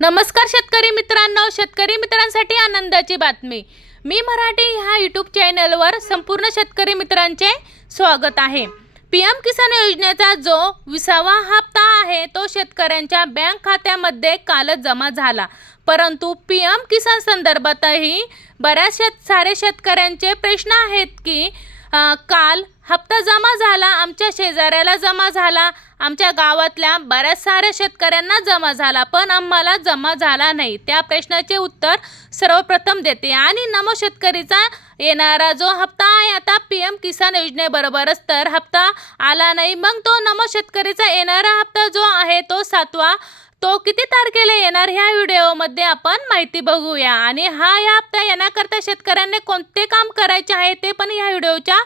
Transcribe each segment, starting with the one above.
नमस्कार शेतकरी मित्रांनो शेतकरी मित्रांसाठी आनंदाची बातमी. मी मराठी ह्या यूट्यूब चॅनलवर संपूर्ण शेतकरी मित्रांचे स्वागत आहे. पी एम किसान योजनेचा जो विसावा हप्ता आहे तो शेतकऱ्यांच्या बँक खात्यामध्ये कालच जमा झाला. परंतु पी एम किसान संदर्भातही बऱ्याच शेत सारे शेतकऱ्यांचे प्रश्न आहेत की काल हप्ता जमा झाला आमच्या शेजाऱ्याला जमा झाला आमच्या गावातल्या बऱ्याच साऱ्या शेतकऱ्यांना जमा झाला पण आम्हाला जमा झाला नाही. त्या प्रश्नाचे उत्तर सर्वप्रथम देते. आणि नमो शेतकरीचा येणारा जो हप्ता आहे आता पी एम किसान योजनेबरोबरच तर हप्ता आला नाही. मग तो नमो शेतकरीचा येणारा हप्ता जो आहे तो सातवा तो किती तारखेला येणार ह्या व्हिडिओमध्ये आपण माहिती बघूया. आणि हा या हप्ता येण्याकरता शेतकऱ्यांनी कोणते काम करायचे आहे ते पण ह्या व्हिडिओच्या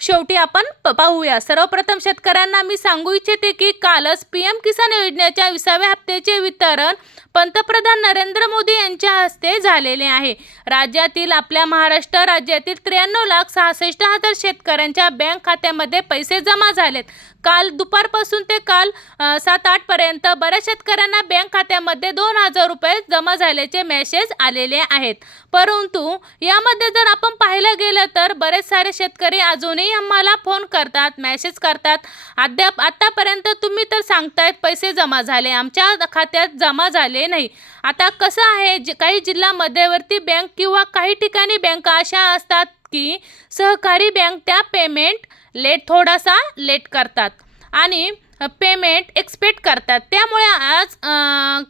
शेवटी आपण प- पाहूया. सर्वप्रथम शेतकऱ्यांना मी सांगू इच्छिते की कालच पी एम किसान योजनेच्या विसाव्या हप्त्याचे वितरण पंतप्रधान नरेंद्र मोदी यांच्या हस्ते झालेले आहे. राज्यातील आपल्या महाराष्ट्र राज्यातील त्र्याण्णव लाख सहासष्ट हजार शेतकऱ्यांच्या बँक खात्यामध्ये पैसे जमा झालेत. काल दुपारपासून ते काल सात आठपर्यंत बऱ्याच शेतकऱ्यांना बँक खात्यामध्ये दोन हजार रुपये जमा झाल्याचे मेसेज आलेले आहेत. परंतु यामध्ये जर आपण पाहायला गेलं तर बरेच सारे शेतकरी अजूनही आम्हाला फोन करतात मेसेज करतात. अद्याप आत्तापर्यंत तुम्ही तर सांगतायत पैसे जमा झाले आमच्या खात्यात जमा झाले नाही. आता कसं आहे जे काही जिल्हा मध्यवर्ती बँक किंवा काही ठिकाणी बँका अशा असतात की सहकारी बँक त्या पेमेंट लेट थोडासा लेट करतात. आणि पेमेंट एक्सपेक्ट करतात. त्यामुळे आज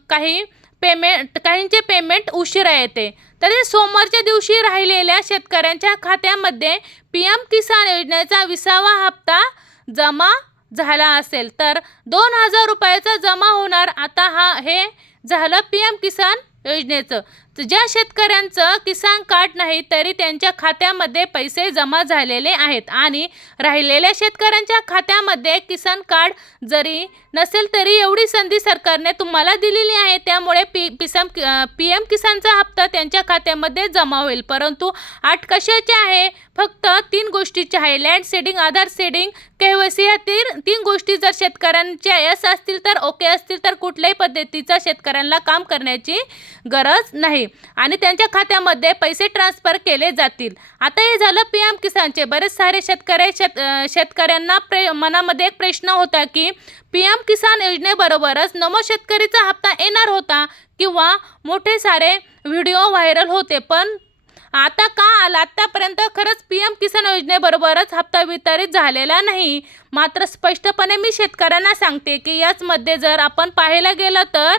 काही पेमेंट काहींचे पेमेंट उशिरा येते. तरी सोमवारच्या दिवशी राहिलेल्या शेतकऱ्यांच्या खात्यामध्ये पी एम किसान योजनेचा विसावा हप्ता जमा झाला असेल. तर दोन हजार रुपयाचा जमा होणार. आता हा हे झालं पी एम किसान योजनेचं. ज्या शेतकऱ्यांचं किसान कार्ड नाही तरी त्यांच्या खात्यामध्ये पैसे जमा झालेले आहेत. आणि राहिलेल्या शेतकऱ्यांच्या खात्यामध्ये किसान कार्ड जरी नसेल तरी एवढी संधी सरकारने तुम्हाला दिलेली आहे. त्यामुळे पी पिसम पी एम किसानचा हप्ता त्यांच्या खात्यामध्ये जमा होईल. परंतु आठ कशाचे आहे? फक्त तीन गोष्टीचे आहे. लँड सेडिंग आधार सेडिंग के वाय या तीन तीन गोष्टी जर शेतकऱ्यांच्या यस असतील तर ओके असतील तर कुठल्याही पद्धतीचा शेतकऱ्यांना काम करण्याची गरज नाही. आणि त्यांच्या खात्यामध्ये पैसे ट्रान्सफर केले जातील. आता हे झालं पी एम किसानचे बरेच सारे शेतकरी शेत शेतकऱ्यांना प्रे मनामध्ये एक प्रश्न होता की पी एम किसान योजनेबरोबरच नमो शेतकरीचा हप्ता येणार होता किंवा मोठे सारे व्हिडिओ व्हायरल होते पण आता का आला? आतापर्यंत खरंच पी एम किसान योजनेबरोबरच हप्ता वितरित झालेला नाही. मात्र स्पष्टपणे मी शेतकऱ्यांना सांगते की याचमध्ये जर आपण पाहायला गेलं तर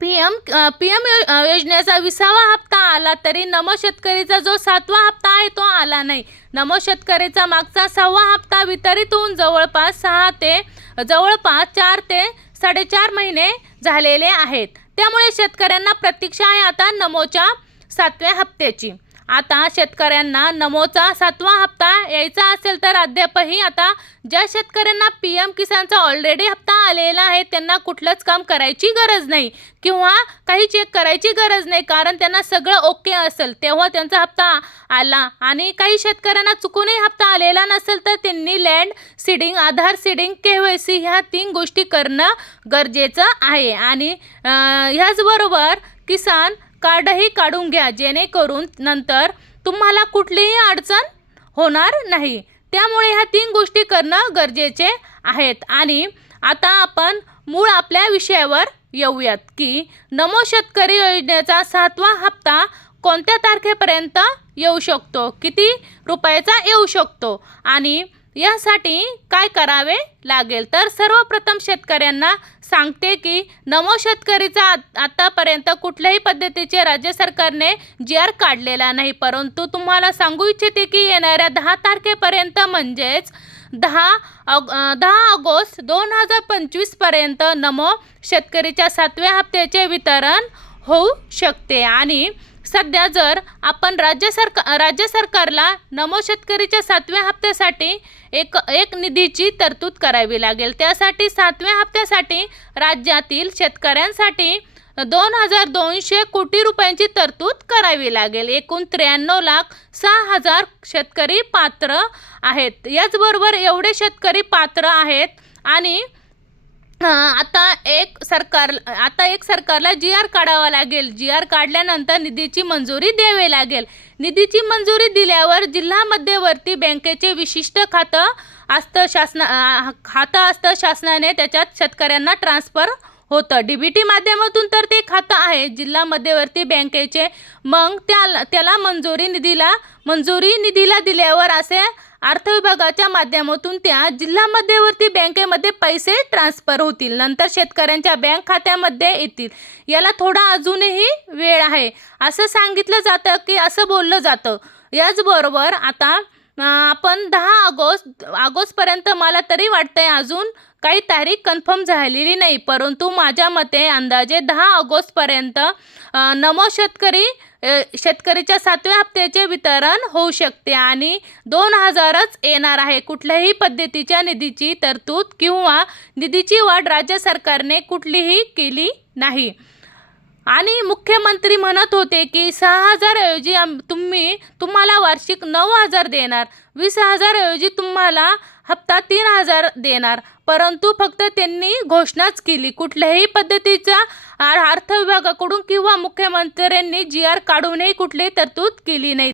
पी एम पी एम योजनेचा विसावा हप्ता आला तरी नमो शेतकरीचा जो सातवा हप्ता आहे तो आला नाही. नमो शेतकरीचा मागचा सहावा हप्ता वितरित होऊन जवळपास सहा ते जवळपास चार ते साडेचार महिने झालेले आहेत. त्यामुळे शेतकऱ्यांना प्रतीक्षा आहे आता नमोच्या सातव्या हप्त्याची. आता शेतकऱ्यांना नमोचा सातवा हप्ता यायचा असेल तर अद्यापही आता ज्या शेतकऱ्यांना पी एम किसानचा ऑलरेडी हप्ता आलेला आहे त्यांना कुठलंच काम करायची गरज नाही. किंवा काही चेक करायची गरज नाही कारण त्यांना सगळं ओके असेल तेव्हा त्यांचा हप्ता आला. आणि काही शेतकऱ्यांना चुकूनही हप्ता आलेला नसेल तर त्यांनी land seeding Aadhaar seeding K Y C ह्या तीन गोष्टी करणं गरजेचं आहे. आणि ह्याचबरोबर किसान कार्डही काढून घ्या जेणेकरून नंतर तुम्हाला कुठलीही अडचण होणार नाही. त्यामुळे ह्या तीन गोष्टी करणं गरजेचे आहेत. आणि आता आपण मूळ आपल्या विषयावर येऊयात की नमो शेतकरी योजनेचा सातवा हप्ता कोणत्या तारखेपर्यंत येऊ शकतो? किती रुपयाचा येऊ शकतो? आणि यासाठी काय करावे लागेल? तर सर्वप्रथम शेतकऱ्यांना सांगते की नमो शेतकरीचा आत- आतापर्यंत कुठल्याही पद्धतीचे राज्य सरकारने जी आर काढलेला नाही. परंतु तुम्हाला सांगू इच्छिते की येणाऱ्या दहा तारखेपर्यंत म्हणजेच दहा ऑग दहा ऑगस्ट दोन हजार पंचवीसपर्यंत नमो शेतकरीच्या सातव्या हप्त्याचे वितरण होऊ शकते. आणि सध्या जर आपण राज्य सरकार राज्य सरकारला नमो शेतकरीच्या सातव्या हप्त्यासाठी एक एक निधीची तरतूद करावी लागेल. त्यासाठी सातव्या हप्त्यासाठी राज्यातील शेतकऱ्यांसाठी दोन हजार दोनशे कोटी रुपयांची तरतूद करावी लागेल. एकूण त्र्याण्णव लाख सहा हजार शेतकरी पात्र आहेत. याचबरोबर एवढे शेतकरी पात्र आहेत आणि आता एक सरकार आता एक सरकारला जी आर काढावा लागेल. जी आर काढल्यानंतर निधीची मंजुरी द्यावी लागेल. निधीची मंजुरी दिल्यावर जिल्हा मध्यवर्ती बँकेचे विशिष्ट खातं असतं शासना खातं असतं शासनाने त्याच्यात शेतकऱ्यांना ट्रान्सफर होतं. डी बी टी माध्यमातून तर ते खातं आहे. जिल्हा मध्यवर्ती बँकेचे. मग त्या त्याला मंजुरी निधीला मंजुरी निधीला दिल्यावर असे अर्थ विभागाच्या माध्यमातून त्या जिल्हा मध्यवर्ती बँकेमध्ये पैसे ट्रान्सफर होतील. नंतर शेतकऱ्यांच्या बँक खात्यामध्ये येतील. याला थोडा अजूनही वेळ आहे. असं सांगितलं जातं की असं बोललं जातं. याचबरोबर आता आपण दहा ऑगस्ट ऑगस्टपर्यंत मला तरी वाटतंय अजून काही तारीख कन्फर्म झालेली नाही. परंतु माझ्या मते अंदाजे दहा ऑगस्टपर्यंत नमो शेतकरी शेतकरीच्या सातव्या हप्त्याचे वितरण होऊ शकते आणि दोन हजारच येणार आहे. कुठल्याही पद्धतीच्या निधीची तरतूद किंवा निधीची वाढ राज्य सरकारने कुठलीही केली नाही. आणि मुख्यमंत्री म्हणत होते की सहा हजारऐवजी आम तुम्ही तुम्हाला वार्षिक नऊ हजार देणार. वीस हजारऐवजी तुम्हाला हप्ता तीन हजार देणार. परंतु फक्त त्यांनी घोषणाच केली. कुठल्याही पद्धतीचा अर्थ विभागाकडून किंवा मुख्यमंत्र्यांनी जी आर काढूनही कुठलीही तरतूद केली नाही.